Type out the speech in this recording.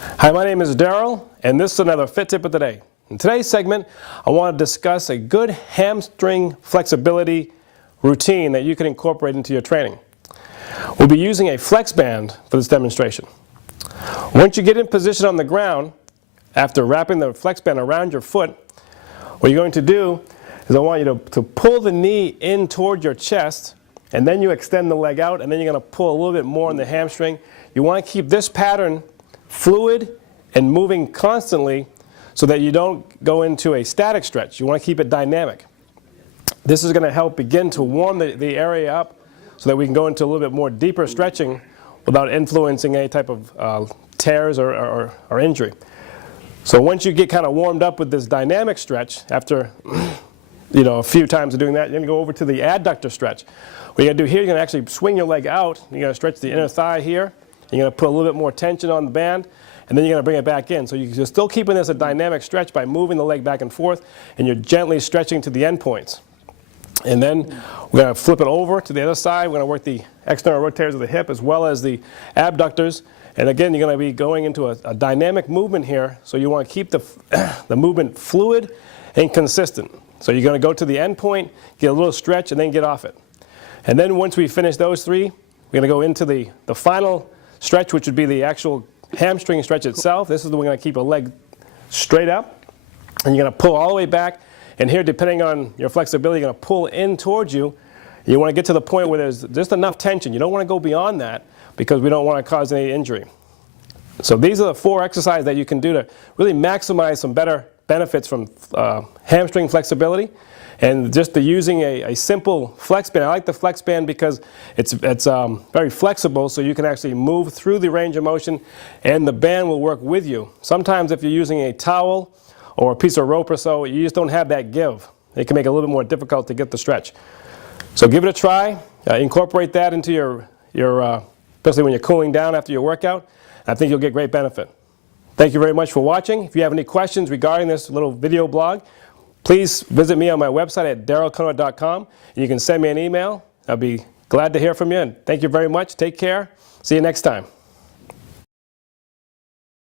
Hi, my name is Daryl, and this is another Fit Tip of the Day. In today's segment, I want to discuss a good hamstring flexibility routine that you can incorporate into your training. We'll be using a flex band for this demonstration. Once you get in position on the ground, after wrapping the flex band around your foot, what you're going to do is I want you to pull the knee in toward your chest, and then you extend the leg out, and then you're going to pull a little bit more on the hamstring. You want to keep this pattern fluid and moving constantly so that you don't go into a static stretch. You want to keep it dynamic. This is going to help begin to warm the area up so that we can go into a little bit more deeper stretching without influencing any type of tears or injury. So once you get kind of warmed up with this dynamic stretch, after a few times of doing that, you're going to go over to the adductor stretch. What you're going to do here, you're going to actually swing your leg out. You're going to stretch the inner thigh here. You're going to put a little bit more tension on the band, and then you're going to bring it back in. So you're still keeping this a dynamic stretch by moving the leg back and forth, and you're gently stretching to the end points. And then we're going to flip it over to the other side. We're going to work the external rotators of the hip as well as the abductors. And again, you're going to be going into a dynamic movement here, so you want to keep the movement fluid and consistent. So you're going to go to the end point, get a little stretch, and then get off it. And then once we finish those three, we're going to go into the final stretch, which would be the actual hamstring stretch itself. This is the one we're going to keep a leg straight up, and you're going to pull all the way back. And here, depending on your flexibility, you're going to pull in towards you. You want to get to the point where there's just enough tension. You don't want to go beyond that because we don't want to cause any injury. So these are the 4 exercises that you can do to really maximize some better benefits from hamstring flexibility. And just using a simple flex band. I like the flex band because it's very flexible, so you can actually move through the range of motion, and the band will work with you. Sometimes if you're using a towel or a piece of rope or so, you just don't have that give. It can make it a little bit more difficult to get the stretch. So give it a try. Incorporate that into your especially when you're cooling down after your workout. I think you'll get great benefit. Thank you very much for watching. If you have any questions regarding this little video blog, please visit me on my website at darylconant.com. You can send me an email. I'll be glad to hear from you. And thank you very much. Take care. See you next time.